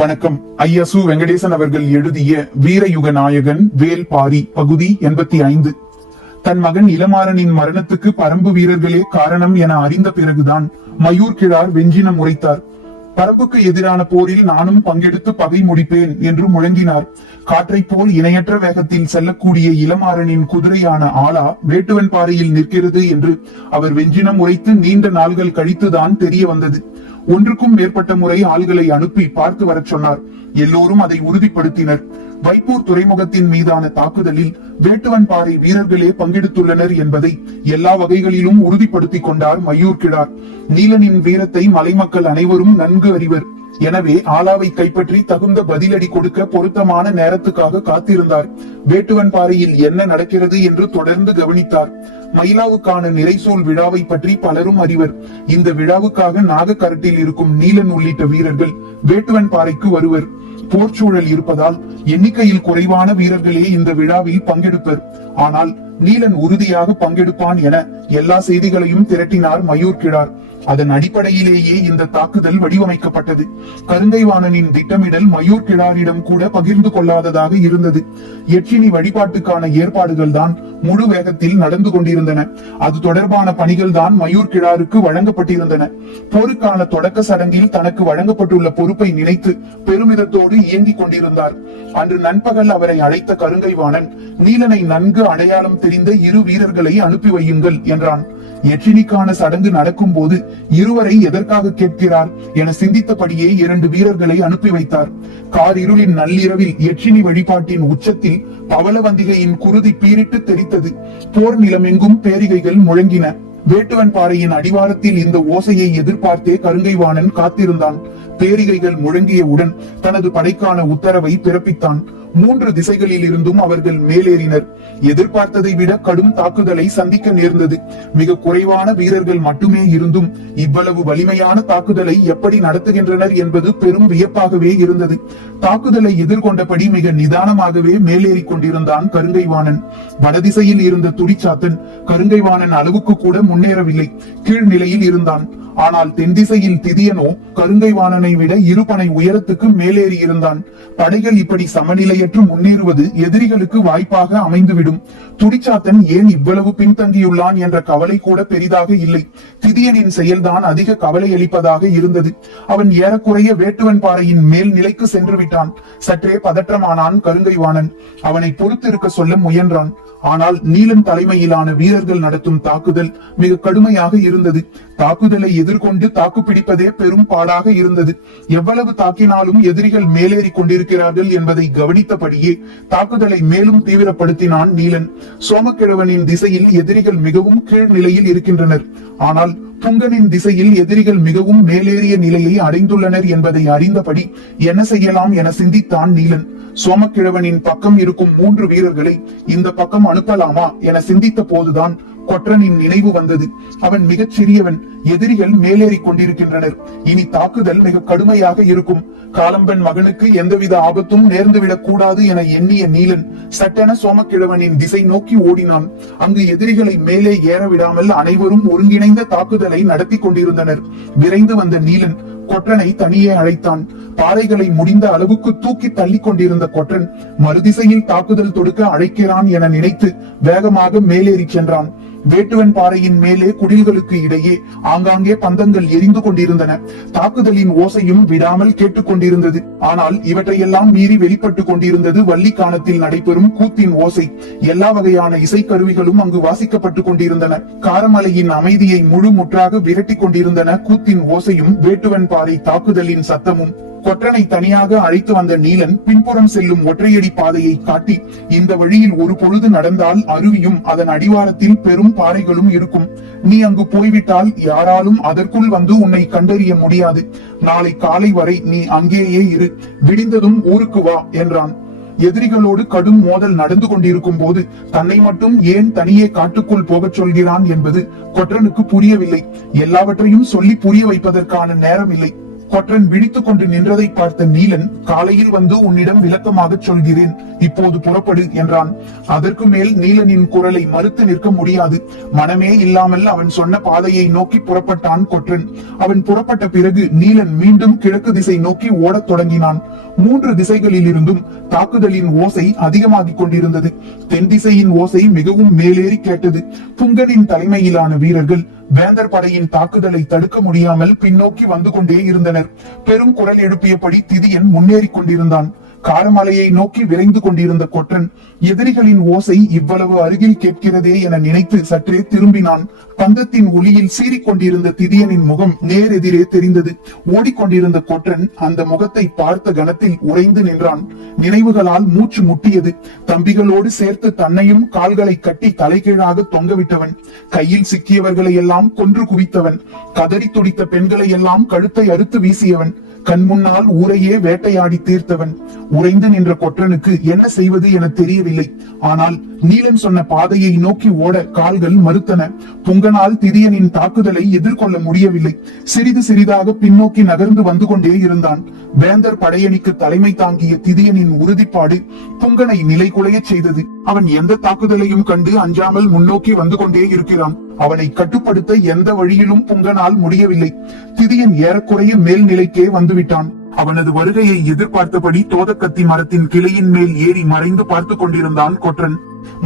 வணக்கம். ஐயா சு வெங்கடேசன் அவர்கள் எழுதிய வீரயுக நாயகன் வேல்பாரி பகுதி 85. தன் மகன் இளமாறனின் மரணத்துக்கு பரம்பு வீரர்களே காரணம் என அறிந்த பிறகுதான் மயூர் கிழார் வெஞ்சினம் உரைத்தார். பரம்புக்கு எதிரான போரில் நானும் பங்கெடுத்து பகை முடிப்பேன் என்று முழங்கினார். காற்றைப் போல் இணையற்ற வேகத்தில் செல்லக்கூடிய இளமாறனின் குதிரையான ஆலா வேட்டுவன் பாறையில் நிற்கிறது என்று அவர் வெஞ்சினம் உரைத்து நீண்ட நாள்கள் கழித்துதான் தெரிய வந்தது. ஒன்றுக்கும் மேற்பட்ட முறை ஆள்களை அனுப்பி பார்த்து வரச் சொன்னார். எல்லோரும் அதை உறுதிப்படுத்தினர். வைப்பூர் துறைமுகத்தின் மீதான தாக்குதலில் வேட்டுவன் பாறை வீரர்களே பங்கெடுத்துள்ளனர் என்பதை எல்லா வகைகளிலும் உறுதிப்படுத்திக் கொண்டார் மயூர் கிழார். நீலனின் வீரத்தை மலைமக்கள் அனைவரும் நன்கு அறிவர். எனவே ஆலாவை கைப்பற்றி தகுந்த பதிலடி கொடுக்க பொருத்தமான நேரத்துக்காக காத்திருந்தார். வேட்டுவன் பாறையில் என்ன நடக்கிறது என்று தொடர்ந்து கவனித்தார். மயிலாவுக்கான நிறைசூல் விழாவை பற்றி பலரும் அறிவர். இந்த விழாவுக்காக நாகக்கரட்டில் இருக்கும் நீலன் உள்ளிட்ட வீரர்கள் வேட்டுவன் பாறைக்கு வருவர். போர்ச்சூழல் இருப்பதால் எண்ணிக்கையில் குறைவான வீரர்களே இந்த விழாவில் பங்கெடுப்பர். ஆனால் நீலன் உறுதியாக பங்கெடுப்பான் என எல்லா செய்திகளையும் திரட்டினார் மயூர் கிழார். அதன் அடிப்படையிலேயே இந்த தாக்குதல் வடிவமைக்கப்பட்டது. கருங்கைவாணனின் திட்டமிடல் மயூர் கிழாரிடம் கூட பகிர்ந்து கொள்ளாததாக இருந்தது. எச்சினி வழிபாட்டுக்கான ஏற்பாடுகள் தான் முழு வேகத்தில் நடந்து கொண்டிருந்தன. அது தொடர்பான பணிகள் தான் மயூர் கிழாருக்கு வழங்கப்பட்டிருந்தன. போருக்கான தொடக்க சடங்கில் தனக்கு வழங்கப்பட்டுள்ள பொறுப்பை நினைத்து பெருமிதத்தோடு இயங்கிக் கொண்டிருந்தார். அன்று நண்பகல் அவரை அழைத்த கருங்கைவாணன், நீலனை நன்கு அடையாளம் தெரிந்த 2 வீரர்களை அனுப்பி வையுங்கள் என்றான். எச்சினிக்கான சடங்கு நடக்கும் போது இருவரை எதற்காக கேட்கிறார் என சிந்தித்தபடியே 2 வீரர்களை அனுப்பி வைத்தார். காரிருளின் நள்ளிரவில் எச்சினி வழிபாட்டின் உச்சத்தில் பவளவந்திகையின் குருதி பீரிட்டு தெரித்தது. போர் நிலமெங்கும் பேரிகைகள் முழங்கின. வேட்டுவன் பாறையின் அடிவாரத்தில் இந்த ஓசையை எதிர்பார்த்தே கருங்கைவாணன் காத்திருந்தான். பேரிகைகள் முழங்கியவுடன் தனது படைக்கான உத்தரவை பிறப்பித்தான். 3 திசைகளில் இருந்தும் அவர்கள் மேலேறினர். எதிர்பார்த்ததை விட கடும் தாக்குதலை சந்திக்க நேர்ந்தது. மிக குறைவான வீரர்கள் மட்டுமே இருந்தும் இவ்வளவு வலிமையான தாக்குதலை எப்படி நடத்துகின்றனர் என்பது பெரும் வியப்பாகவே இருந்தது. தாக்குதலை எதிர்கொண்டபடி மிக நிதானமாகவே மேலேறி கொண்டிருந்தான் கருங்கைவாணன். வடதிசையில் இருந்த துடிச்சாத்தன் கருங்கைவாணன் அளவுக்கு கூட முன்னேறவில்லை. கீழ்நிலையில் இருந்தான். ஆனால் தென் திசையில் திதியனோ கருங்கைவாணனை விட 2 பனை உயரத்துக்கு மேலேறி இருந்தான். படைகள் இப்படி சமநிலையற்று முன்னேறுவது எதிரிகளுக்கு வாய்ப்பாக அமைந்துவிடும். துடிச்சாத்தன் ஏன் இவ்வளவு பின்தங்கியுள்ளான் என்ற கவலை கூட பெரிதாக இல்லை. திதியனின் செயல்தான் அதிக கவலை அளிப்பதாக இருந்தது. அவன் ஏறக்குறைய வேட்டுவன் பாறையின் மேல் நிலைக்கு சென்று விட்டான். சற்றே பதற்றமானான் கருங்கைவாணன். அவனை பொறுத்திருக்க சொல்ல முயன்றான். ஆனால் நீலன் தலைமையிலான வீரர்கள் நடத்தும் தாக்குதல் மிக கடுமையாக இருந்தது. தாக்குதலை எதிர்கொண்டு தாக்குப்பிடிப்பதே பெரும் பாடாக இருந்தது. எவ்வளவு தாக்கினாலும் எதிரிகள் மேலேறி கொண்டிருக்கிறார்கள் என்பதை கவனித்தபடியே தாக்குதலை மேலும் தீவிரப்படுத்தினான் நீலன். சோமக்கிழவனின் திசையில் எதிரிகள் மிகவும் கீழ்நிலையில் இருக்கின்றனர். ஆனால் புங்கனின் திசையில் எதிரிகள் மிகவும் மேலேறிய நிலையை அடைந்துள்ளனர் என்பதை அறிந்தபடி என்ன செய்யலாம் என சிந்தித்தான் நீலன். சோமக்கிழவனின் பக்கம் இருக்கும் 3 வீரர்களை இந்த பக்கம் அனுப்பலாமா என சிந்தித்த போதுதான் கொற்றனின் நினைவு வந்தது. அவன் மிகச் சிறியவன். எதிரிகள் மேலேறி கொண்டிருக்கின்றனர். இனி தாக்குதல் மிக கடுமையாக இருக்கும். காலம்பன் மகனுக்கு எந்தவித ஆபத்தும் நேர்ந்துவிடக் கூடாது என எண்ணிய நீலன் சட்டென சோமக்கிழவனின் திசை நோக்கி ஓடினான். அங்கு எதிரிகளை மேலே ஏற விடாமல் அனைவரும் ஒருங்கிணைந்த தாக்குதலை நடத்தி கொண்டிருந்தனர். விரைந்து வந்த நீலன் கொற்றனை தனியே அழைத்தான். பாறைகளை முடிந்த அளவுக்கு தூக்கி தள்ளி கொண்டிருந்த கொற்றன் மறுதிசையில் தாக்குதல் தொடுக்க அழைக்கிறான் என நினைத்து வேகமாக மேலேறி சென்றான். வேட்டுவன் பாறையின் மேலே குடில்களுக்கு இடையே ஆங்காங்கே பந்தங்கள் எரிந்து கொண்டிருந்தன. தாக்குதலின் ஓசையும் விடாமல் கேட்டுக் கொண்டிருந்தது. ஆனால் இவற்றையெல்லாம் மீறி வெளிப்பட்டு கொண்டிருந்தது வள்ளிக்கானத்தில் நடைபெறும் கூத்தின் ஓசை. எல்லா வகையான இசைக்கருவிகளும் அங்கு வாசிக்கப்பட்டு கொண்டிருந்தன. காரமலையின் அமைதியை முழு முற்றாக விரட்டி கொண்டிருந்தன கூத்தின் ஓசையும் வேட்டுவன் பாறை தாக்குதலின் சத்தமும். கொற்றனை தனியாக அழைத்து வந்த நீலன் பின்புறம் செல்லும் ஒற்றையடி பாதையை காட்டி, இந்த வழியில் ஒரு பொழுது நடந்தால் அருவியும் அதன் அடிவாரத்தில் பெரும் பாறைகளும் இருக்கும். நீ அங்கு போய்விட்டால் யாராலும் அதற்குள் வந்து உன்னை கண்டறிய முடியாது. நாளை காலை வரை நீ அங்கேயே இரு. விடிந்ததும் ஊருக்கு வா என்றான். எதிரிகளோடு கடும் மோதல் நடந்து கொண்டிருக்கும் போது தன்னை மட்டும் ஏன் தனியே காட்டுக்குள் போகச் சொல்கிறான் என்பது கொற்றனுக்கு புரியவில்லை. எல்லாவற்றையும் சொல்லி புரிய வைப்பதற்கான நேரம் இல்லை. கொற்றன் விழித்துக் கொண்டு நின்றதை பார்த்த நீலன், காலையில் வந்து உன்னிடம் விளக்கமாக சொல்கிறேன், இப்போது புறப்படு என்றான். அதற்கு மேல் நீலனின் குரலை மறுத்து நிற்க முடியாது. மனமே இல்லாமல் அவன் சொன்ன பாதையை நோக்கி புறப்பட்டான் கொற்றன். அவன் புறப்பட்ட பிறகு நீலன் மீண்டும் கிழக்கு திசை நோக்கி ஓடத் தொடங்கினான். 3 திசைகளில் இருந்தும் தாக்குதலின் ஓசை அதிகமாகிக் கொண்டிருந்தது. தென் திசையின் ஓசை மிகவும் மேலேறி கேட்டது. புங்கனின் தலைமையிலான வீரர்கள் வேந்தர் படையின் தாக்குதலை தடுக்க முடியாமல் பின்னோக்கி வந்து கொண்டே இருந்தனர். பெரும் குரல் எழுப்பியபடி திதியன் முன்னேறிக் கொண்டிருந்தான். காரமலையை நோக்கி விரைந்து கொண்டிருந்த கொற்றன் எதிரிகளின் ஓசை இவ்வளவு அருகில் கேட்கிறதே என நினைத்து சற்றே திரும்பினான். பந்தத்தின் ஒளியில் சீறிக் கொண்டிருந்த திதியனின் முகம் நேரெதிரே தெரிந்தது. ஓடிக்கொண்டிருந்த கொற்றன் அந்த முகத்தை பார்த்த கணத்தில் உறைந்து நின்றான். நினைவுகளால் மூச்சு முட்டியது. தம்பிகளோடு சேர்த்து தன்னையும் கால்களை கட்டி தலைகீழாக தொங்கவிட்டவன், கையில் சிக்கியவர்களை எல்லாம் கொன்று குவித்தவன், கதறி துடித்த பெண்களை எல்லாம் கழுத்தை அறுத்து வீசியவன், கண் முன்னால் ஊரையே வேட்டையாடி தீர்த்தவன். உறைந்து நின்ற கொற்றனுக்கு என்ன செய்வது என தெரியவில்லை. ஆனால் நீலன் சொன்ன பாதையை நோக்கி ஓட கால்கள் மறுத்தன. புங்கனால் திதியனின் தாக்குதலை எதிர்கொள்ள முடியவில்லை. சிறிது சிறிதாக பின்னோக்கி நகர்ந்து வந்து கொண்டே இருந்தான். வேந்தர் படையணிக்கு தலைமை தாங்கிய திதியனின் உறுதிப்பாடு புங்கனை நிலைகுலைய செய்தது. அவன் எந்த தாக்குதலையும் கண்டு அஞ்சாமல் முன்னோக்கி வந்து கொண்டே இருக்கிறான். அவனை கட்டுப்படுத்த எந்த வழியிலும் புங்கனால் முடியவில்லை. திதியன் ஏறக்குறைய மேல்நிலைக்கே வந்துவிட்டான். அவனது வருகையை எதிர்பார்த்தபடி தோதக்கத்தி மரத்தின் கிளையின் மேல் ஏறி மறைந்து பார்த்து கொண்டிருந்தான் கொற்றன்.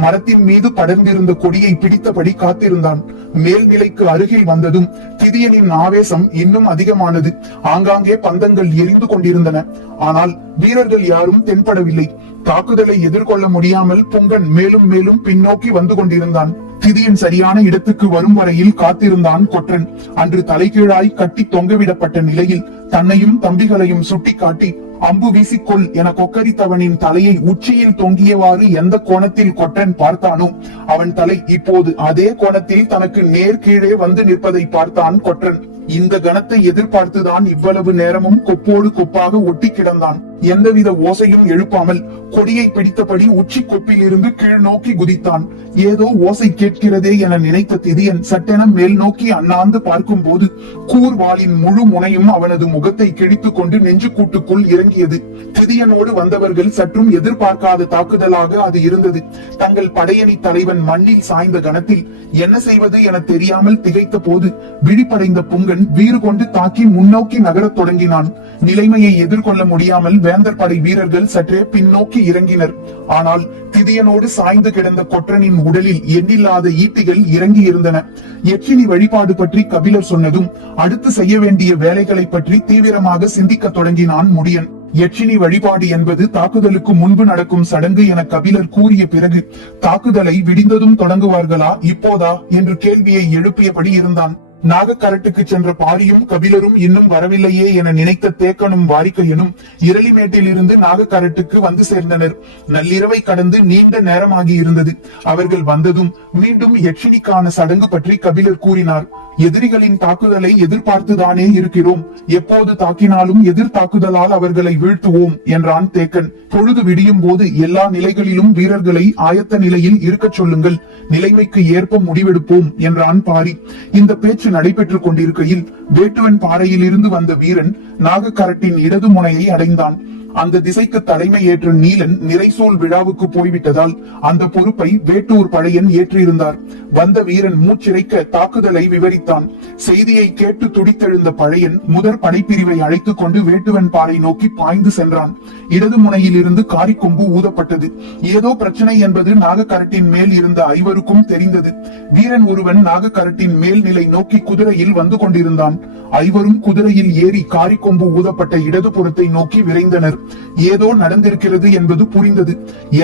மரத்தின் மீது படர்ந்திருந்த கொடியை பிடித்தபடி காத்திருந்தான். மேல்நிலைக்கு அருகில் வந்ததும் திதியனின் ஆவேசம் இன்னும் அதிகமானது. ஆங்காங்கே பந்தங்கள் எரிந்து கொண்டிருந்தன. ஆனால் வீரர்கள் யாரும் தென்படவில்லை. தாக்குதலை எதிர்கொள்ள முடியாமல் புங்கன் மேலும் மேலும் பின்னோக்கி வந்து கொண்டிருந்தான். திதியன் சரியான இடத்துக்கு வரும் வரையில் காத்திருந்தான் கொற்றன். அன்று தலைகீழாய் கட்டி தொங்கவிடப்பட்ட நிலையில் தன்னையும் தம்பிகளையும் சுட்டி காட்டி அம்பு வீசிக்கொள் என கொக்கரித்தவனின் தலையை உச்சியில் தொங்கியவாறு எந்த கோணத்தில் கொற்றன் பார்த்தானோ அவன் தலை இப்போது அதே கோணத்தில் தனக்கு நேர் கீழே வந்து நிற்பதை பார்த்தான் கொற்றன். இந்த கணத்தை எதிர்பார்த்துதான் இவ்வளவு நேரமும் கொப்போடு கொப்பாக ஒட்டி கிடந்தான். எந்தவித ஓசையும் எழுப்பாமல் கொடியை பிடித்தபடி உச்சி கொப்பில் இருந்து கீழ் நோக்கி குதித்தான். ஏதோ ஓசை கேட்கிறதே என நினைத்த திதியன் சட்டென மேல் நோக்கி அண்ணாந்து பார்க்கும் போது கூர்வாளின் முழு முனையும் அவனது முகத்தை கிழித்துக் கொண்டு நெஞ்சு கூட்டுக்குள் இறங்கியது. திதியனோடு வந்தவர்கள் சற்றும் எதிர்பார்க்காத தாக்குதலாக அது இருந்தது. தங்கள் படையணி தலைவன் மண்ணில் சாய்ந்த கணத்தில் என்ன செய்வது என தெரியாமல் திகைத்த போது விழிப்படைந்த புங்கன் வீறு கொண்டு தாக்கி முன்னோக்கி நகரத் தொடங்கினான். நிலைமையை எதிர்கொள்ள முடியாமல் வேந்தர் படை வீரர்கள் சற்றே பின்னோக்கி இறங்கினர். ஆனால் திதியனோடு சாய்ந்து கிடந்த கொற்றனின் உடலில் எண்ணில்லாத ஈட்டிகள் இறங்கி இருந்தன. யட்சினி வழிபாடு பற்றி கபிலர் சொன்னதும் அடுத்து செய்ய வேண்டிய வேலைகளை பற்றி தீவிரமாக சிந்திக்க தொடங்கினான் முடியன். யட்சினி வழிபாடு என்பது தாக்குதலுக்கு முன்பு நடக்கும் சடங்கு என கபிலர் கூறிய பிறகு தாக்குதலை விடிந்ததும் தொடங்குவார்களா இப்போதா என்று கேள்வியை எழுப்பியபடி இருந்தான். நாகக்கரட்டுக்கு சென்ற பாரியும் கபிலரும் இன்னும் வரவில்லையே என நினைத்த தேக்கனும் வாரிக்கையனும் இரளிமேட்டில் இருந்து நாகக்கரட்டுக்கு வந்து சேர்ந்தனர். நள்ளிரவை கடந்து நீண்ட நேரமாகி இருந்தது. அவர்கள் வந்ததும் மீண்டும் யட்சினிக்கான சடங்கு பற்றி கபிலர் கூறினார். எதிரிகளின் தாக்குதலை எதிர்பார்த்துதானே இருக்கிறோம், எப்போது தாக்கினாலும் எதிர் தாக்குதலால் அவர்களை வீழ்த்துவோம் என்றான் தேக்கன். பொழுது விடியும் போது எல்லா நிலைகளிலும் வீரர்களை ஆயத்த நிலையில் இருக்கச் சொல்லுங்கள், நிலைமைக்கு ஏற்ப முடிவெடுப்போம் என்றான் பாரி. இந்த பேச்சு நடைபெற்றுக் கொண்டிருக்கையில் வேட்டுவன் பாறையில் இருந்து வந்த வீரன் நாகக்கரட்டின் இடது முனையை அடைந்தான். அந்த திசைக்கு தலைமை ஏற்ற நீலன் நிறைசூல் விழாவுக்கு போய்விட்டதால் அந்த பொறுப்பை வேட்டூர் பழையன் ஏற்றிருந்தார். வந்த வீரன் மூச்சிறைக்க தாக்குதலை விவரித்தான். செய்தியை கேட்டு துடித்தெழுந்த பழையன் முதற் படைப்பிரிவை அழைத்துக் கொண்டு வேட்டுவன் பாறை நோக்கி பாய்ந்து சென்றான். இடது முனையில் இருந்து காரிக்கொம்பு ஊதப்பட்டது. ஏதோ பிரச்சனை என்பது நாகக்கரட்டின் மேல் இருந்த ஐவருக்கும் தெரிந்தது. வீரன் ஒருவன் நாகக்கரட்டின் மேல்நிலை நோக்கி குதிரையில் வந்து கொண்டிருந்தான். ஐவரும் குதிரையில் ஏறி காரிக்கொம்பு ஊதப்பட்ட இடது புறத்தை நோக்கி விரைந்தனர். ஏதோ நடந்திருக்கிறது என்பது புரிந்தது.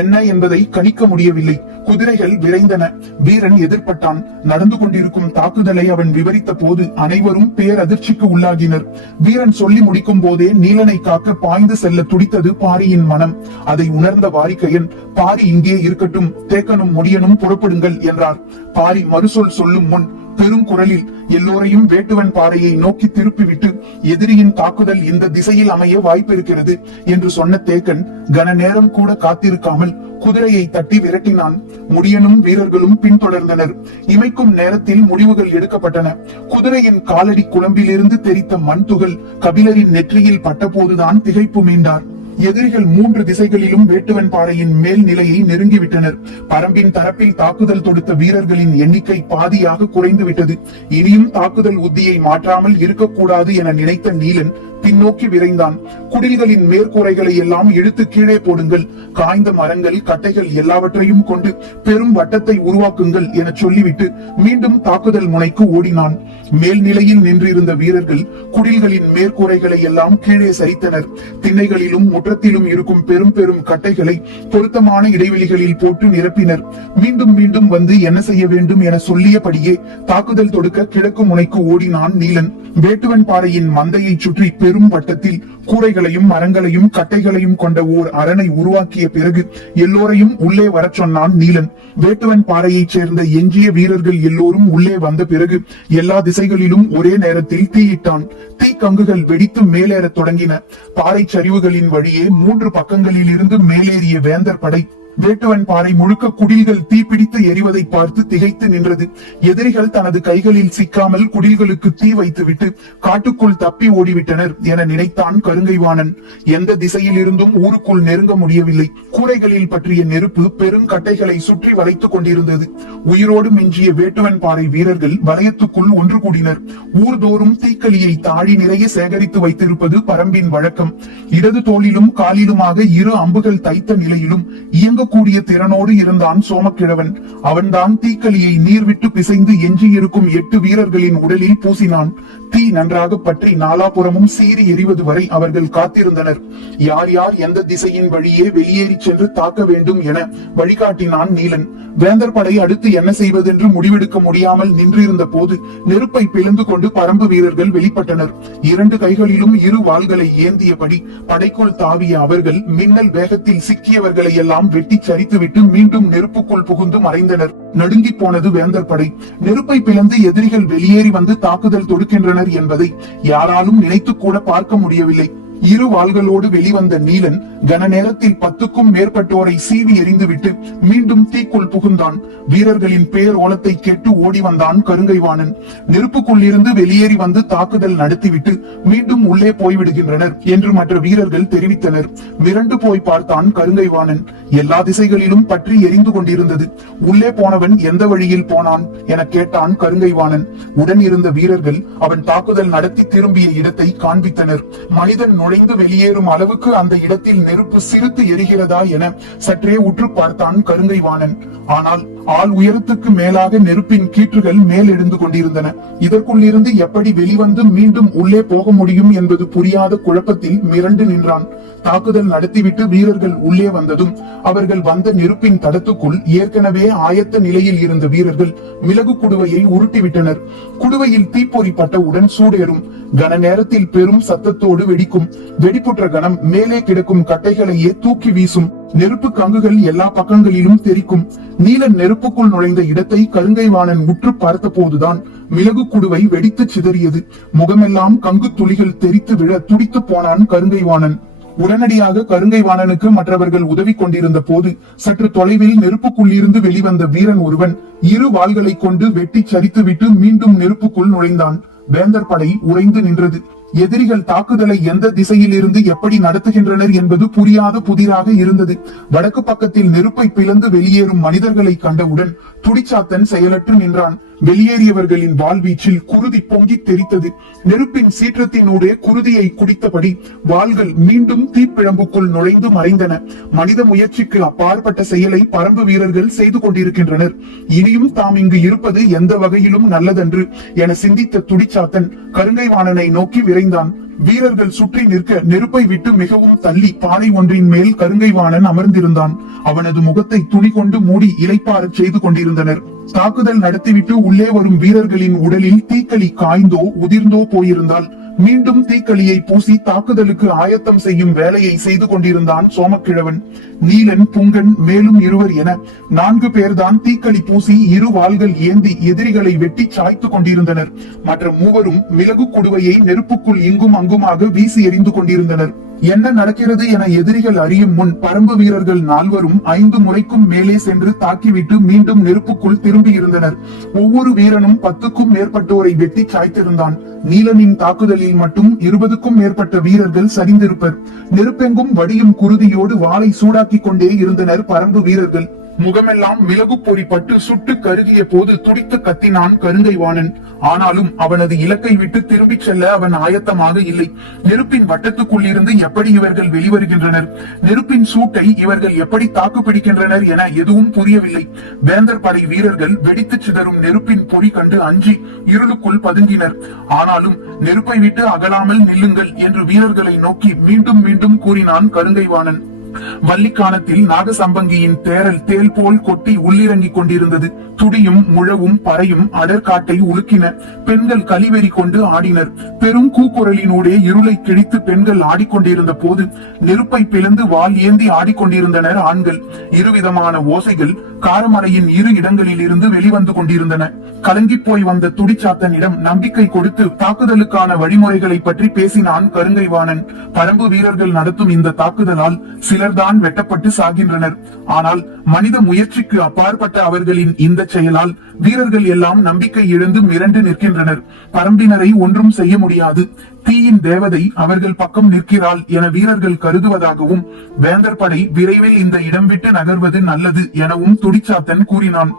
என்ன என்பதை கணிக்க முடியவில்லை. குதிரைகள் விரைந்தன. வீரன் எதிர்பட்டான். நடந்து கொண்டிருக்கும் தாக்குதலை அவன் விவரித்த போது அனைவரும் பேரதிர்ச்சிக்கு உள்ளாகினர். வீரன் சொல்லி முடிக்கும் போதே நீலனை காக்க பாய்ந்து செல்ல துடித்தது பாரியின் மனம். அதை உணர்ந்த வாரிக்கையன், பாரி இங்கே இருக்கட்டும், தேக்கனும் முடியனும் புறப்படுங்கள் என்றார். பாரி மறுசொல் சொல்லும் முன் பெரும் குரலில் எல்லோரையும் வேட்டுவன் பாறையை நோக்கி திருப்பிவிட்டு எதிரியின் தாக்குதல் இந்த திசையில் அமைய வாய்ப்பிருக்கிறது என்று சொன்ன தேக்கன் கன நேரம் கூட காத்திருக்காமல் குதிரையை தட்டி விரட்டினான். முடியனும் வீரர்களும் பின்தொடர்ந்தனர். இமைக்கும் நேரத்தில் முடிவுகள் எடுக்கப்பட்டன. குதிரையின் காலடி குழம்பிலிருந்து தெரித்த மண் துகள் கபிலரின் நெற்றியில் பட்டபோதுதான் திகைப்பு மீண்டார். எதிரிகள் 3 திசைகளிலும் வேட்டுவன் பாறையின் மேல் நிலையை நெருங்கிவிட்டனர். பரம்பின் தரப்பில் தாக்குதல் தொடுத்த வீரர்களின் எண்ணிக்கை பாதியாக குறைந்து விட்டது. இனியும் தாக்குதல் உத்தியை மாற்றாமல் இருக்கக்கூடாது என நினைத்த நீலன் பின்னோக்கி விரைந்தான். குடில்களின் மேற்கூரைகளை எல்லாம் இழுத்து கீழே போடுங்கள், காய்ந்த மரங்கள் கட்டைகள் எல்லாவற்றையும் கொண்டு பெரும் வட்டத்தை உருவாக்குங்கள் என சொல்லிவிட்டு மீண்டும் தாக்குதல் முனைக்கு ஓடினான். மேல்நிலையில் நின்றிருந்த வீரர்கள் குடில்களின் மேற்கூரைகளை எல்லாம் கீழே சரித்தனர். திண்ணைகளிலும் முற்றத்திலும் இருக்கும் பெரும் பெரும் கட்டைகளை பொருத்தமான இடைவெளிகளில் போட்டு நிரப்பினர். மீண்டும் மீண்டும் வந்து என்ன செய்ய வேண்டும் என சொல்லியபடியே தாக்குதல் தொடுக்க கிழக்கு முனைக்கு ஓடினான் நீலன். வேட்டுவன் பாறையின் மந்தையை சுற்றி பெரும் வட்டத்தில் கூரைகளையும் மரங்களையும் கட்டைகளையும் கொண்ட ஓர் அரணை உருவாக்கிய பிறகு எல்லோரையும் உள்ளே வரச் சொன்னான் நீலன். வேட்டுவன் பாறையைச் சேர்ந்த எஞ்சிய வீரர்கள் எல்லோரும் உள்ளே வந்த பிறகு எல்லா திசைகளிலும் ஒரே நேரத்தில் தீயிட்டான். தீக்கங்குகள் வெடித்து மேலேறத் தொடங்கின. பாறை சரிவுகளின் வழியே 3 பக்கங்களில் இருந்து மேலேறிய வேந்தர் படை வேட்டுவன் பாறை முழுக்க குடில்கள் தீப்பிடித்து எரிவதை பார்த்து திகைத்து நின்றது. எதிரிகள் தனது கைகளில் சிக்காமல் குடில்களுக்கு தீ வைத்துவிட்டு காட்டுக்குள் தப்பி ஓடிவிட்டனர் என நினைத்தான் கருங்கைவாணன். எந்த திசையில் இருந்தும் ஊருக்குள் நெருங்க முடியவில்லை. கூரைகளில் பற்றிய நெருப்பு பெருங்கட்டைகளை சுற்றி வளைத்துக் கொண்டிருந்தது. உயிரோடு மிஞ்சிய வேட்டுவன் பாறை வீரர்கள் வலயத்துக்குள் ஒன்று கூடினர். ஊர்தோறும் தீக்களியை தாழி நிறைய சேகரித்து வைத்திருப்பது பரம்பின் வழக்கம். இடது தோளிலும் காலிலுமாக 2 அம்புகள் தைத்த நிலையிலும் இயங்க கூடிய திறனோடு இருந்தான் சோமக்கிழவன். அவன்தான் தீக்களியை நீர் விட்டு பிசைந்து எஞ்சியிருக்கும் 8 வீரர்களின் உடலில் பூசினான். தீ நன்றாக பற்றி நாலாபுறமும் சீறி எறிவது வரை அவர்கள் காத்திருந்தனர். யார் யார் எந்த திசையின் வழியே வெளியேறி சென்று தாக்க வேண்டும் என வழிகாட்டினான் நீலன். வேந்தர் படை அடுத்து என்ன செய்வதென்று முடிவெடுக்க முடியாமல் நின்றிருந்த போது நெருப்பை பிளந்து கொண்டு பரம்பு வீரர்கள் வெளிப்பட்டனர். 2 கைகளிலும் 2 வாள்களை ஏந்தியபடி படைக்குள் தாவிய அவர்கள் மின்னல் வேகத்தில் சிக்கியவர்களை எல்லாம் வெட்டி சரித்துவிட்டு மீண்டும் நெருப்புக்குள் புகுந்து மறைந்தனர். நடுங்கி போனது வேந்தர் படை. நெருப்பை பிளந்து எதிரிகள் வெளியேறி வந்து தாக்குதல் தொடுக்கின்றனர் என்பதை யாராலும் நினைத்து கூட பார்க்க முடியவில்லை. 2 வாள்களோடு வெளிவந்த நீலன் கன நேரத்தில் 10க்கும் மேற்பட்டோரை சீவி எறிந்துவிட்டு மீண்டும் தீக்குள் புகுந்தான். வீரர்களின் பேர் ஓலத்தை கேட்டு ஓடி வந்தான் கருங்கைவாணன். நெருப்புக்குள் இருந்து வெளியேறி வந்து தாக்குதல் நடத்திவிட்டு மீண்டும் உள்ளே போய்விடுகின்றனர் என்று மற்ற வீரர்கள் தெரிவித்தனர். மிரண்டு போய் பார்த்தான் கருங்கைவாணன். எல்லா திசைகளிலும் பற்றி எரிந்து கொண்டிருந்தது. உள்ளே போனவன் எந்த வழியில் போனான் என கேட்டான் கருங்கைவாணன். உடன் இருந்த வீரர்கள் அவன் தாக்குதல் நடத்தி திரும்பிய இடத்தை காண்பித்தனர். மனிதன் நுழைந்து வெளியேறும் அளவுக்கு அந்த இடத்தில் நெருப்பு சிறுத்து எரிகிறதா என சற்றே உற்று பார்த்தான் கருங்கைவாணன். ஆனால் ஆள் உயரத்துக்கு மேலாக நெருப்பின் கீற்றுகள் மேல் எழுந்து கொண்டிருந்தன. இதற்குள் இருந்து எப்படி வெளிவந்து மீண்டும் உள்ளே போக முடியும் என்பது புரியாத குழப்பத்தில் மிரண்டு நின்றான். தாக்குதல் நடத்திவிட்டு வீரர்கள் உள்ளே வந்ததும் அவர்கள் வந்த நெருப்பின் தடத்துக்குள் ஏற்கனவே ஆயத்த நிலையில் இருந்த வீரர்கள் மிளகு குடுவையை உருட்டிவிட்டனர். குடுவையில் தீப்பொறி பட்டவுடன் சூடேறும். கன நேரத்தில் பெரும் சத்தத்தோடு வெடிக்கும். வெடிப்புற்ற கணம் மேலே கிடக்கும் கட்டைகளையே தூக்கி வீசும். நெருப்பு கங்குகள் எல்லா பக்கங்களிலும் தெரிக்கும். நீலன் நெருப்புக்குள் நுழைந்த இடத்தை கருங்கைவாணன் உற்று பார்த்த போதுதான் மிளகு குடுவை வெடித்து சிதறியது. முகமெல்லாம் கங்கு துளிகள் தெரித்து விழ துடித்து போனான் கருங்கைவாணன். உடனடியாக கருங்கைவாணனுக்கு மற்றவர்கள் உதவி கொண்டிருந்த போது சற்று தொலைவில் நெருப்புக்குள் இருந்து வெளிவந்த வீரன் ஒருவன் 2 வாள்களை கொண்டு வெட்டி சரித்துவிட்டு மீண்டும் நெருப்புக்குள் நுழைந்தான். வேந்தர் படை உறைந்து நின்றது. எதிரிகள் தாக்குதலை எந்த திசையில் இருந்து எப்படி நடத்துகின்றனர் என்பது புரியாத புதிராக இருந்தது. வடக்கு பக்கத்தில் நெருப்பை பிளந்து வெளியேறும் மனிதர்களை கண்டவுடன் துடிச்சாத்தன் செயலற்று நின்றான். வெளியேறியவர்களின் வாழ்வீச்சில் குருதி பொங்கி தெரித்தது. நெருப்பின் சீற்றத்தினூடே குருதியை குடித்தபடி வாள்கள் மீண்டும் தீப்பிழம்புக்குள் நுழைந்து மறைந்தன. மனித முயற்சிக்கு அப்பாற்பட்ட செயலை பரம்பு வீரர்கள் செய்து கொண்டிருக்கின்றனர். இனியும் தாம் இங்கு இருப்பது எந்த வகையிலும் நல்லதன்று என சிந்தித்த துடிச்சாத்தன் கருங்கைவாணனை நோக்கி விரைந்தான். வீரர்கள் சுற்றி நிற்க நெருப்பை விட்டு மிகவும் தள்ளி பானை ஒன்றின் மேல் கருங்கைவாணன் அமர்ந்திருந்தான். அவனது முகத்தை துணி கொண்டு மூடி இளைப்பாறச் செய்து கொண்டிருந்தனர். தாக்குதல் நடத்திவிட்டு உள்ளே வரும் வீரர்களின் உடலில் தீக்களி காய்ந்தோ உதிர்ந்தோ போயிருந்தால் மீண்டும் தீக்களியை பூசி தாக்குதலுக்கு ஆயத்தம் செய்யும் வேலையை செய்து கொண்டிருந்தான் சோமக்கிழவன். நீலன், புங்கன், மேலும் இருவர் என 4 பேர்தான் தீக்களி பூசி இரு வாள்கள் ஏந்தி எதிரிகளை வெட்டி சாய்த்து கொண்டிருந்தனர். மற்ற 3வரும் மிளகு குடுவையை நெருப்புக்குள் இங்கும் அங்குமாக வீசி எறிந்து கொண்டிருந்தனர். என்ன நடக்கிறது என எதிரிகள் அறியும் முன் பரம்பு வீரர்கள் 4வரும் 5 முறைக்கும் மேலே சென்று தாக்கிவிட்டு மீண்டும் நெருப்புக்குள் திரும்பி இருந்தனர். ஒவ்வொரு வீரனும் 10க்கும் மேற்பட்டோரை வெட்டி சாய்த்திருந்தான். நீலனின் தாக்குதலில் மட்டும் 20க்கும் மேற்பட்ட வீரர்கள் சரிந்திருப்பர். நெருப்பெங்கும் வடியும் குருதியோடு வாளை சூடாக்கி கொண்டே இருந்தனர் பரம்பு வீரர்கள். முகமெல்லாம் மிளகு பொறி பட்டு சுட்டு கருகிய போது துடித்து கத்தினான் கருங்கைவாணன். ஆனாலும் அவனது இலக்கை விட்டு திரும்பிச் செல்ல அவன் ஆயத்தமாக இல்லை. நெருப்பின் வட்டத்துக்குள் இருந்து எப்படி இவர்கள் வெளிவருகின்றனர், நெருப்பின் சூட்டை இவர்கள் எப்படி தாக்கு பிடிக்கின்றனர் என எதுவும் புரியவில்லை. வேந்தர் படை வீரர்கள் வெடித்து சிதறும் நெருப்பின் பொறி கண்டு அஞ்சி இருளுக்குள் பதுங்கினர். ஆனாலும் நெருப்பை விட்டு அகலாமல் நில்லுங்கள் என்று வீரர்களை நோக்கி மீண்டும் மீண்டும் கூறினான் கருங்கைவாணன். வள்ளிக்கானத்தில் நாகசம்பங்கியின் தேரல் தேல் போல் கொட்டி உள்ளிறங்கிக் கொண்டிருந்தது. துடியும் முழவும் பறையும் அடற்காட்டை உலுக்கின. பெண்கள் கலிவெறி கொண்டு ஆடினர். பெரும் கூக்குரலினூடே இருளை கிழித்து பெண்கள் ஆடிக்கொண்டிருந்த போது நெருப்பை பிளந்து வாள் ஏந்தி ஆடிக்கொண்டிருந்தனர் ஆண்கள். இருவிதமான ஓசைகள் காரமலையின் இரு இடங்களில் இருந்து வெளிவந்து கொண்டிருந்தன. கலங்கி போய் வந்த துடிச்சாத்தனிடம் நம்பிக்கை கொடுத்து தாக்குதலுக்கான வழிமுறைகளை பற்றி பேசினான் கருங்கைவாணன். பரம்பு வீரர்கள் நடத்தும் இந்த தாக்குதலால் சிலர்தான் வெட்டப்பட்டு சாகின்றனர். ஆனால் மனித முயற்சிக்கு அப்பாற்பட்ட அவர்களின் இந்த செயலால் வீரர்கள் எல்லாம் நம்பிக்கை இழந்து மிரண்டு நிற்கின்றனர். பரம்பினரை ஒன்றும் செய்ய முடியாது. தீயின் தேவதை அவர்கள் பக்கம் நிற்கிறாள் என வீரர்கள் கருதுவதாகவும் வேந்தர் படை விரைவில் இந்த இடம் விட்டு நகர்வது நல்லது எனவும் துடிச்சாத்தன் கூறினான்.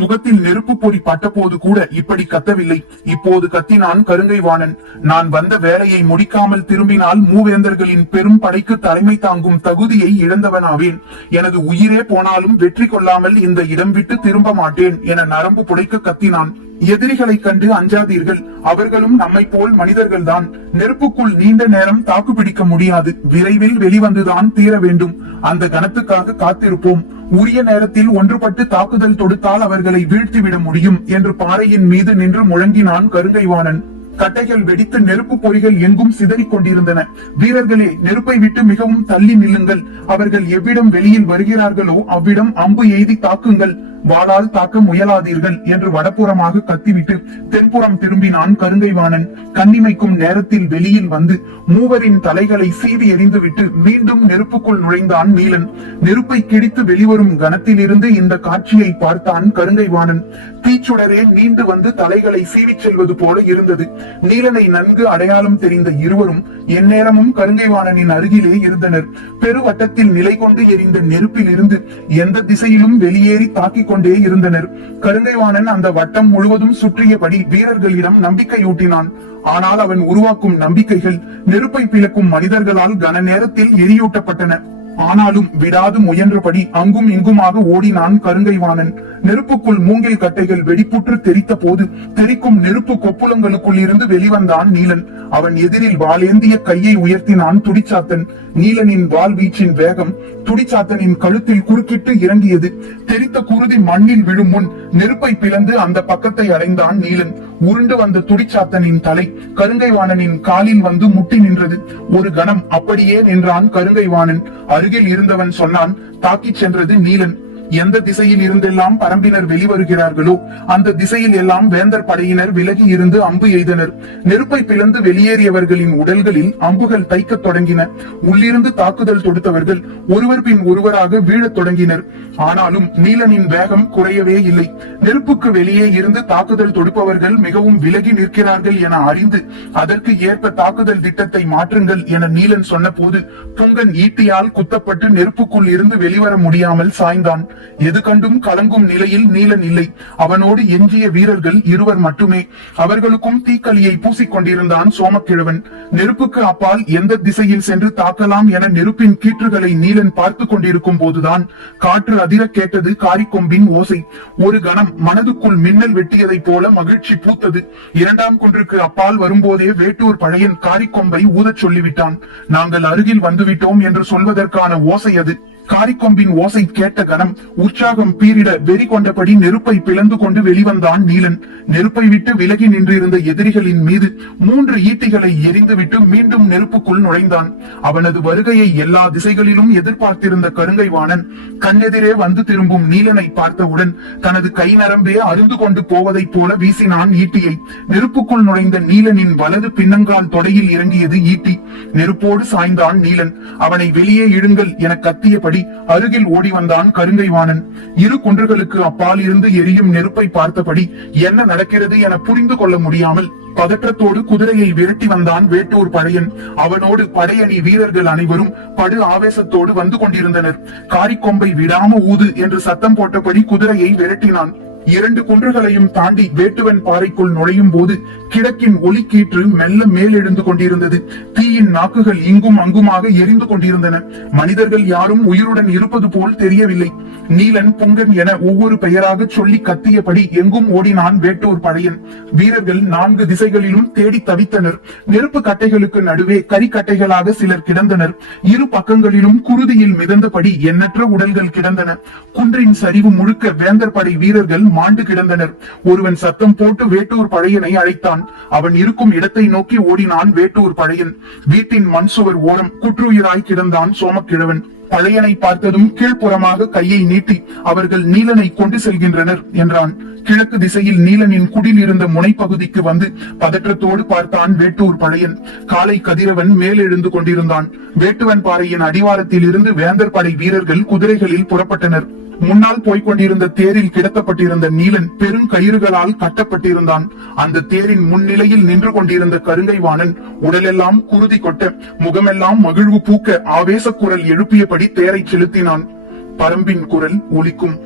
முகத்தில் நெருப்பு பொறி பட்ட போது கூட இப்படி கத்தவில்லை. இப்போது கத்தினான் கருங்கைவாணன். நான் வந்த வேலையை முடிக்காமல் திரும்பினால் மூவேந்தர்களின் பெரும் படைக்கு தலைமை தாங்கும் தகுதியை இழந்தவனாவேன். எனது உயிரே போனாலும் வெற்றி கொள்ளாமல் இந்த இடம் விட்டு திரும்ப மாட்டேன் என நரம்பு புடைக்க கத்தினான். எதிரிகளை கண்டு அஞ்சாதீர்கள். அவர்களும் நம்மை போல் மனிதர்கள்தான். நெருப்புக்குள் நீண்ட நேரம் தாக்கு பிடிக்க முடியாது. விரைவில் வெளிவந்துதான் தீர வேண்டும். அந்த கணத்துக்காக காத்திருப்போம். உரிய நேரத்தில் ஒன்றுபட்டு தாக்குதல் தொடுத்தால் அவர்களை வீழ்த்திவிட முடியும் என்று பாறையின் மீது நின்று முழங்கினான் கருங்கைவாணன். கட்டைகள் வெடித்து நெருப்பு பொறிகள் எங்கும் சிதறிக் கொண்டிருந்தன. வீரர்களே, நெருப்பை விட்டு மிகவும் தள்ளி நில்லுங்கள். அவர்கள் எவ்விடம் வெளியில் வருகிறார்களோ அவ்விடம் அம்பு எய்தி தாக்குங்கள். வாளால் தாக்க முயலாதீர்கள் என்று வடப்புறமாக கத்திவிட்டு தென்புறம் திரும்பினான் கருங்கைவாணன். கண்ணிமைக்கும் நேரத்தில் வெளியில் வந்து மூவரின் தலைகளை சீவி எறிந்துவிட்டு மீண்டும் நெருப்புக்குள் நுழைந்தான் நீலன். நெருப்பை கிடித்து வெளிவரும் கணத்திலிருந்து இந்த காட்சியை பார்த்தான் கருங்கைவாணன். தீச்சுடரே நீண்டு வந்து தலைகளை சீவிச் செல்வது போல இருந்தது. நீலனை நன்கு அடையாளம் தெரிந்த இருவரும் எந்நேரமும் கருங்கைவாணனின் அருகிலே இருந்தனர். பெருவட்டத்தில் நிலை கொண்டு எரிந்த நெருப்பில் இருந்து எந்த திசையிலும் வெளியேறி தாக்கிக் கொண்டே இருந்தனர். கருங்கைவாணன் அந்த வட்டம் முழுவதும் சுற்றியபடி வீரர்களிடம் நம்பிக்கையூட்டினான். ஆனால் அவன் உருவாக்கும் நம்பிக்கைகள் நெருப்பை பிளக்கும் மனிதர்களால் கன நேரத்தில் எரியூட்டப்பட்டன. ஆனாலும் விடாது முயன்றபடி அங்கும் இங்குமாக ஓடினான் கருங்கைவாணன். நெருப்புக்குள் மூங்கில் கட்டைகள் வெடிப்புற்று தெரித்த போது தெரிக்கும் நெருப்பு கொப்புளங்களுக்குள் இருந்து வெளிவந்தான் நீலன். அவன் எதிரில் வாளேந்திய கையை உயர்த்தினான் துடிச்சாத்தன். நீலனின் வாள் வீச்சின் வேகம் துடிச்சாத்தனின் கழுத்தில் குறுக்கிட்டு இறங்கியது. தெரித்த குருதி மண்ணில் விழும் முன் நெருப்பை பிளந்து அந்த பக்கத்தை அடைந்தான் நீலன். உருண்டு வந்த துடிச்சாத்தனின் தலை கருங்கைவாணனின் காலில் வந்து முட்டி நின்றது. ஒரு கணம் அப்படியே நின்றான் கருங்கைவாணன். அருகில் இருந்தவன் சொன்னான், தாக்கிச் சென்றது நீலன். எந்த திசையில் இருந்தெல்லாம் பரம்பினர் வெளிவருகிறார்களோ அந்த திசையில் எல்லாம் வேந்தர் படையினர் விலகி இருந்து அம்பு எய்தனர். நெருப்பை பிளந்து வெளியேறியவர்களின் உடல்களில் அம்புகள் தைக்கத் தொடங்கின. உள்ளிருந்து தாக்குதல் தொடுத்தவர்கள் ஒருவர் பின் ஒருவராக வீழத் தொடங்கினர். ஆனாலும் நீலனின் வேகம் குறையவே இல்லை. நெருப்புக்கு வெளியே இருந்து தாக்குதல் தொடுப்பவர்கள் மிகவும் விலகி நிற்கிறார்கள் என அறிந்து அதற்கு ஏற்ப தாக்குதல் திட்டத்தை மாற்றுங்கள் என நீலன் சொன்ன போது புங்கன் ஈட்டியால் குத்தப்பட்டு நெருப்புக்குள் இருந்து வெளிவர முடியாமல் சாய்ந்தான். எது கண்டும் கலங்கும் நிலையில் நீலன் இல்லை. அவனோடு எஞ்சிய வீரர்கள் இருவர் மட்டுமே. அவர்களுக்கும் தீக்களியை பூசிக்கொண்டிருந்தான் சோமக்கிழவன். நெருப்புக்கு அப்பால் எந்த திசையில் சென்று தாக்கலாம் என நெருப்பின் கீற்றுகளை நீலன் பார்த்து கொண்டிருக்கும் போதுதான் காற்று அதிர கேட்டது காரிக்கொம்பின் ஓசை. ஒரு கணம் மனதுக்குள் மின்னல் வெட்டியதை போல மகிழ்ச்சி பூத்தது. 2ஆம் குன்றுக்கு அப்பால் வரும்போதே வேட்டூர் பழையன் காரிக்கொம்பை ஊதச் சொல்லிவிட்டான். நாங்கள் அருகில் வந்துவிட்டோம் என்று சொல்வதற்கான ஓசை அது. காரிக்கொம்பின் ஓசை கேட்ட கணம் உற்சாகம் பீரிட வெறி கொண்டபடி நெருப்பை பிளந்து கொண்டு வெளிவந்தான் நீலன். நெருப்பை விட்டு விலகி நின்றிருந்த எதிரிகளின் மீது 3 ஈட்டிகளை எரிந்துவிட்டு மீண்டும் நெருப்புக்குள் நுழைந்தான். அவனது வருகையை எல்லா திசைகளிலும் எதிர்பார்த்திருந்த கருங்கை வாணன் கண்ணெதிரே வந்து திரும்பும் நீலனை பார்த்தவுடன் தனது கை நரம்பே அருந்து கொண்டு போவதைப் போல வீசினான் ஈட்டியை. நெருப்புக்குள் நுழைந்த நீலனின் வலது பின்னங்கால் தொடையில் இறங்கியது ஈட்டி. நெருப்போடு சாய்ந்தான் நீலன். அவனை வெளியே இழுங்கள் என கத்தியபடி அருகில் ஓடி வந்தான் கருங்கை வாணன். இரு குன்றுகளுக்கு அப்பால் இருந்து எரியும் நெருப்பை பார்த்தபடி என்ன நடக்கிறது என புரிந்து கொள்ள முடியாமல் பதற்றத்தோடு குதிரையை விரட்டி வந்தான் வேட்டூர் படையன். அவனோடு படையணி வீரர்கள் அனைவரும் படு ஆவேசத்தோடு வந்து கொண்டிருந்தனர். காரிக்கொம்பை விடாம ஊது என்று சத்தம் போட்டபடி குதிரையை விரட்டினான். 2 குன்றுகளையும் தாண்டி வேட்டுவன் பாறைக்குள் நுழையும் போது கிழக்கின் ஒளிக்கீற்று மெல்ல மேலெழுந்து கொண்டிருந்தது. தீயின் நாக்குகள் இங்கும் அங்குமாக எரிந்து கொண்டிருந்தன. மனிதர்கள் யாரும் உயிருடன் இருப்பது போல் தெரியவில்லை. நீலன், புங்கன் என ஒவ்வொரு பெயராக சொல்லி கத்தியபடி எங்கும் ஓடினான் வேட்டூர் படையன். வீரர்கள் 4 திசைகளிலும் தேடி தவித்தனர். நெருப்பு கட்டைகளுக்கு நடுவே கரிக்கட்டைகளாக சிலர் கிடந்தனர். இரு பக்கங்களிலும் குருதியில் மிதந்தபடி எண்ணற்ற உடல்கள் கிடந்தன. குன்றின் சரிவு முழுக்க வேந்தர் படை வீரர்கள் மாண்டு கிடந்தனர். ஒருவன் சத்தம் போட்டு வேட்டூர் படையனை அழைத்தான். அவன் இருக்கும் இடத்தை நோக்கி ஓடினான் வேட்டூர் படையன். வீட்டின் மண் சுவர் ஓரம் குற்றுயிராய் கிடந்தான் சோமக்கிழவன். பழையனை பார்த்ததும் கீழ்ப்புறமாக கையை நீட்டி அவர்கள் நீலனை கொண்டு செல்கின்றனர் என்றான். கிழக்கு திசையில் நீலனின் குடில் இருந்த முனைப்பகுதிக்கு வந்து பதற்றத்தோடு பார்த்தான் வேட்டூர் படையன். காலை கதிரவன் மேலெழுந்து கொண்டிருந்தான். வேட்டுவன் பாறையின் அடிவாரத்தில் இருந்து வேந்தர் படை வீரர்கள் குதிரைகளில் புறப்பட்டனர். முன்னால் போய்கொண்டிருந்த தேரில் கிடத்தப்பட்டிருந்த நீலன் பெருங்கயிறுகளால் கட்டப்பட்டிருந்தான். அந்த தேரின் முன்னிலையில் நின்று கொண்டிருந்த கருங்கை வாணன் உடலெல்லாம் குருதி கொட்ட முகமெல்லாம் மகிழ்வு பூக்க ஆவேச குரல் எழுப்பியபடி தேரை செலுத்தினான். பரம்பின் குரல் ஒலிக்கும்.